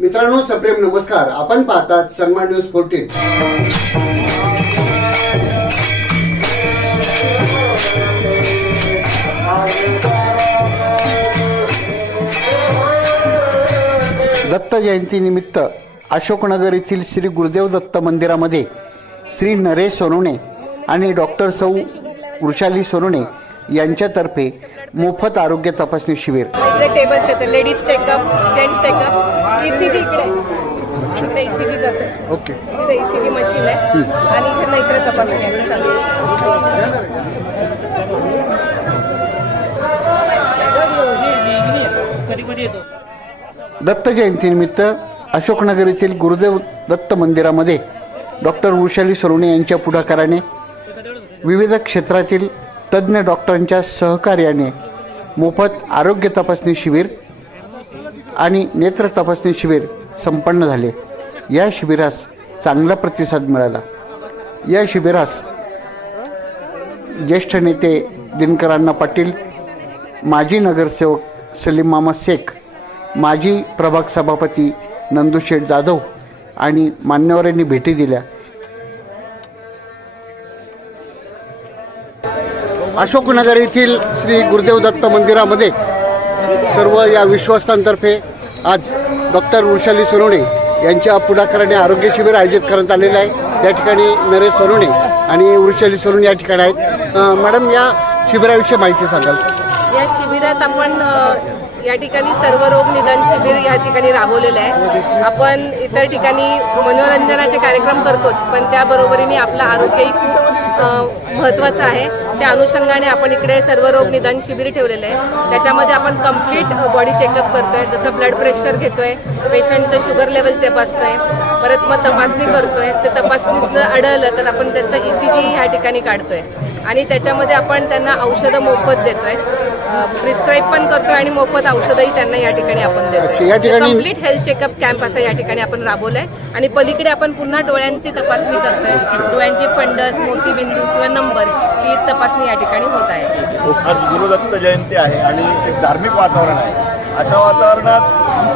मित्रांनो सप्रेम नमस्कार. आपण पाहतात सन्मान न्यूज फोर्टीन दत्त जयंतीनिमित्त अशोकनगर येथील श्री गुरुदेव दत्त मंदिरामध्ये श्री नरेश सोनवणे आणि डॉक्टर सौ वृषाली सोनवणे यांच्यातर्फे मोफत आरोग्य तपासणी शिबिर. इकडे टेबल्स येते ladies checkup gents checkup ECG इकडे. इकडे ईसीजी करते ओके इथे ईसीजी मशीन आहे. आणि इथे नैत्र तपासणी असं चालू आहे. दत्त जयंतीनिमित्त अशोकनगर येथील गुरुदेव दत्त मंदिरामध्ये डॉक्टर वृषाली सरोणे यांच्या पुढाकाराने विविध क्षेत्रातील तज्ज्ञ डॉक्टरांच्या सहकार्याने मोफत आरोग्य तपासणी शिबिर आणि नेत्र तपासणी शिबिर संपन्न झाले. या शिबिरास चांगला प्रतिसाद मिळाला. या शिबिरास ज्येष्ठ नेते दिनकरांना पाटील माजी नगरसेवक सलीम मामा शेख माजी प्रभाग सभापती नंदुशेठ जाधव आणि मान्यवरांनी भेटी दिल्या. अशोकनगर येथील श्री गुरुदेव दत्त मंदिरामध्ये सर्व या विश्वस्तांतर्फे आज डॉक्टर वृषाली सोनवणे यांच्या पुढाकाराने आरोग्य शिबिर आयोजित करण्यात आलेलं आहे. या ठिकाणी नरेश सोनवणे आणि वृषाली सोनवणे या ठिकाणी आहेत. मॅडम या शिबिराविषयी माहिती सांगाल. या शिबिरात आपण या ठिकाणी सर्व रोग निदान शिबिर या ठिकाणी राबवलेलं आहे. आपण इतर ठिकाणी मनोरंजनाचे कार्यक्रम करतोच पण त्याबरोबरीने आपलं आरोग्यही खूप महत्त्वाचं आहे. त्या अनुषंगाने आपण इकडे सर्व रोग निदान शिबिर ठेवलेलं आहे. त्याच्यामध्ये आपण कंप्लीट बॉडी चेकअप करतोय. जसं ब्लड प्रेशर घेतोय पेशंटचं शुगर लेवल तपासतोय. परत मग तपासणी करतोय. ते तपासणीत जर आढळलं तर आपण त्याचं ई सी जी ह्या ठिकाणी काढतोय. आणि त्याच्यामध्ये आपण त्यांना औषधं मोफत देतोय. प्रिस्क्राईब पण करतोय आणि मोफत औषधंही त्यांना या ठिकाणी आपण ठिकाणी- कंप्लीट हेल्थ चेकअप कॅम्प असं या ठिकाणी आपण राबवलंय. आणि पलीकडे आपण पुन्हा डोळ्यांची तपासणी करतोय. डोळ्यांचे फंडस मोतीबिंदू किंवा नंबर ही तपासणी या ठिकाणी होत आहे. आज गुरुदत्त जयंती आहे आणि एक धार्मिक वातावरण आहे. अशा वातावरणात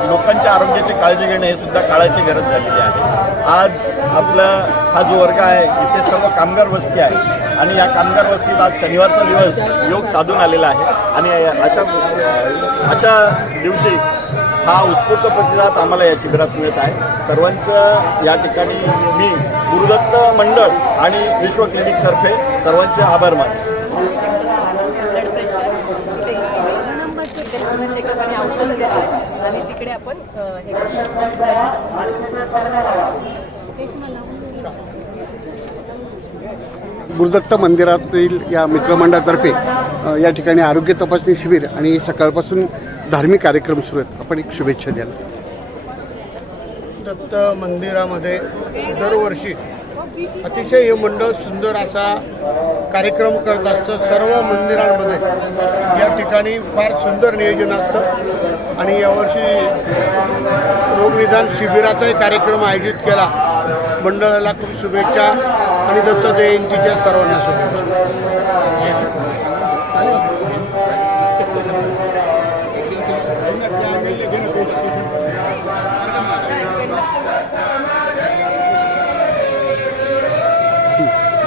लोकांच्या आरोग्याची काळजी घेणे हे सुद्धा काळाची गरज झालेली आहे. आज आपला हा जो वर्ग आहे इथे सर्व कामगार वस्ती आहे आणि या कामगार वस्तीत आज शनिवारचा दिवस योग साधून आलेला आहे आणि अशा अशा दिवशी हा उत्स्फूर्त प्रतिसाद आम्हाला या शिबिरात मिळत आहे. सर्वांचं या ठिकाणी मी गुरुदत्त मंडळ आणि विश्व क्लिनिकतर्फे सर्वांचे आभार मानतो. चेकअप आणि औषधं देतोय आणि तिकडे आपण हे गुरुदत्त मंदिरातील या मित्रमंडळातर्फे या ठिकाणी आरोग्य तपासणी शिबिर आणि सकाळपासून धार्मिक कार्यक्रम सुरू आहेत. आपण एक शुभेच्छा द्याल. दत्त मंदिरामध्ये दरवर्षी अतिशय हे मंडळ सुंदर असा कार्यक्रम करत असतं. सर्व मंदिरांमध्ये या ठिकाणी फार सुंदर नियोजन असतं. आणि यावर्षी रोगनिदान शिबिराचाही कार्यक्रम आयोजित केला. मंडळाला खूप शुभेच्छा आणि दत्त जयंतीच्या सर्वांना शुभेच्छा.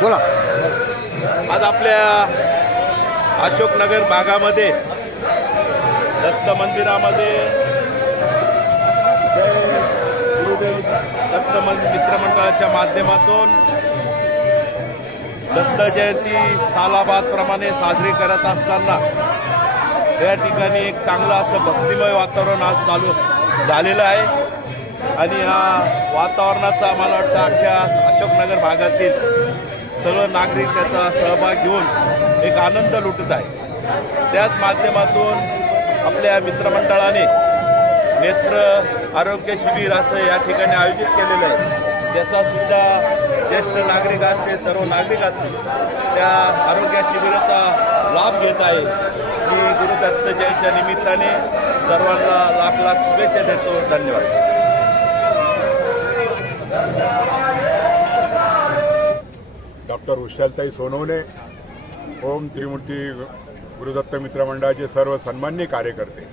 बोला. आज आपल्या अशोकनगर भागामध्ये दत्त मंदिरामध्ये गुरुदेव दत्त मंदिर मित्रमंडळाच्या माध्यमातून दत्त जयंती सालाबादप्रमाणे साजरी करत असताना या ठिकाणी एक चांगलं असं भक्तिमय वातावरण आज चालू झालेलं आहे. आणि ह्या वातावरणाचा मला वाटतं अख्ख्या अशोकनगर भागातील सर्व नागरिक त्याचा सहभाग घेऊन एक आनंद लुटत आहे. त्याच माध्यमातून आपल्या मित्रमंडळाने नेत्र आरोग्य शिबिर असं या ठिकाणी आयोजित केलेलं आहे. त्याचा सुद्धा ज्येष्ठ नागरिक असते सर्व नागरिक असतील त्या आरोग्य शिबिराचा लाभ घेत आहे. मी गुरुदत्त जयंतीच्या निमित्ताने सर्वांना लाख लाख शुभेच्छा देतो. धन्यवाद. डॉक्टर उशालताई सोनवणे ओम त्रिमूर्ती गुरुदत्त मित्र मंडळाचे सर्व सन्मान्य कार्यकर्ते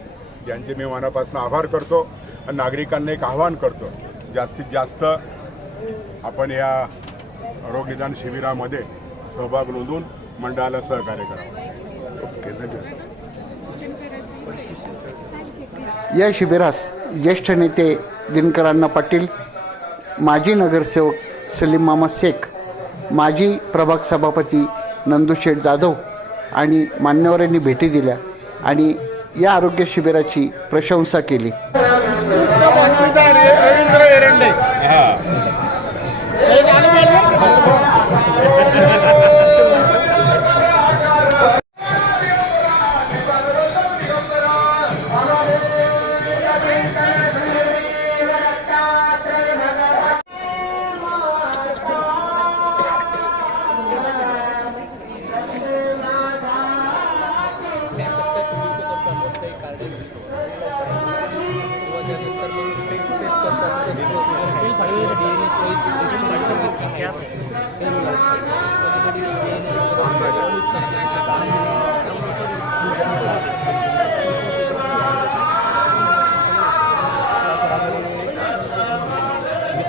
यांचे मी मनापासून आभार करतो नागरिकांना एक आवाहन करतो. जास्तीत जास्त आपण या रोगनिदान शिबिरामध्ये सहभाग नोंदवून मंडळाला सहकार्य करावं. ओके धन्यवाद. या शिबिरास ज्येष्ठ नेते दिनकरांना पाटील माजी नगरसेवक सलीम मामा शेख माजी प्रभाग सभापती नंदुशेठ जाधव आणि मान्यवरांनी भेटी दिल्या आणि या आरोग्य शिबिराची प्रशंसा केली.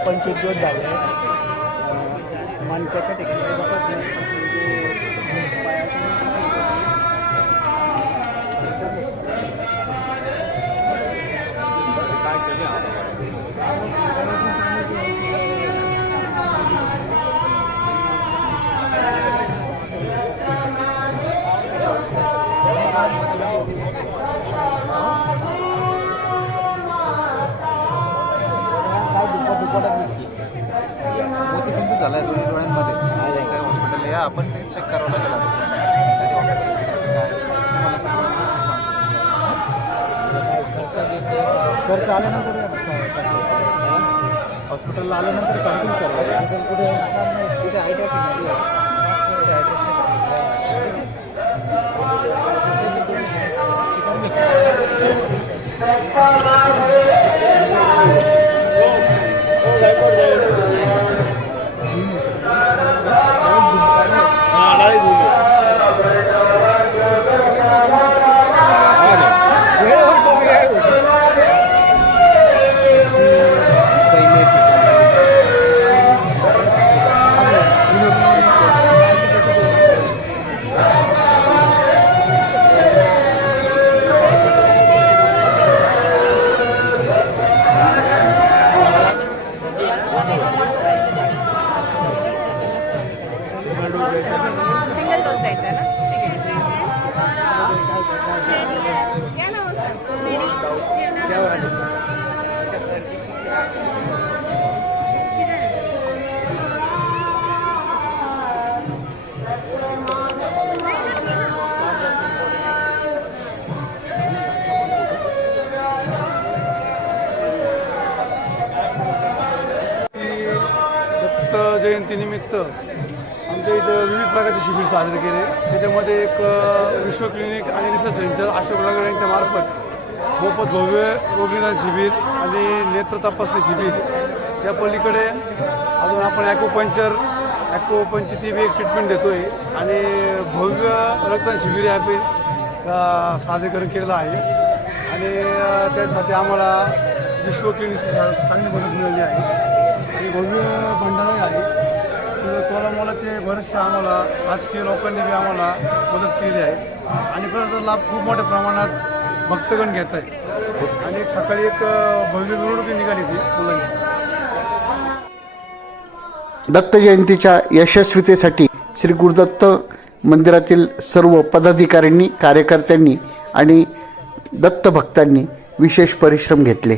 पंचवीस दिवस झाले मनक्याच्या ठिकाणी काय केलं? झाला आहे दोन्ही डोळ्यांमध्ये काय हॉस्पिटल या आपण ते चेक करावं लागेल काय तुम्हाला सांगतो. खर्च आल्यानंतर हॉस्पिटलला आल्यानंतर सांगतील सर कुठे तिथे आय टी दत्त जयंतीनिमित्त आमच्या इथं विविध प्रकारचे शिबिर साजरे केले. त्याच्यामध्ये एक विश्व क्लिनिक आणि रिसर्च सेंटर अशोकनगर यांच्या मार्फत मोफत भव्य रोगनिदान शिबिर आणि नेत्र तपासणी शिबिर. त्या पलीकडे अजून आपण ॲकोपंचर ती बी एक ट्रीटमेंट देतो आहे आणि भव्य रक्तदान शिबिर हे आपण साजरीकरण केलेलं आहे. आणि त्यासाठी आम्हाला विश्व क्लिनिक चांगली मदत मिळाली आहे. भव्य भंडाराही आहे. तर बरेचसे आम्हाला राजकीय लोकांनी बी आम्हाला मदत केली आहे. आणि त्याचा लाभ खूप मोठ्या प्रमाणात भक्तगण घेत आहे आणि एक सकाळी एक भव्य मिरवणूक निघाली ती. मुलांची दत्त जयंतीच्या यशस्वीतेसाठी श्री गुरुदत्त मंदिरातील सर्व पदाधिकाऱ्यांनी कार्यकर्त्यांनी आणि दत्त भक्तांनी विशेष परिश्रम घेतले.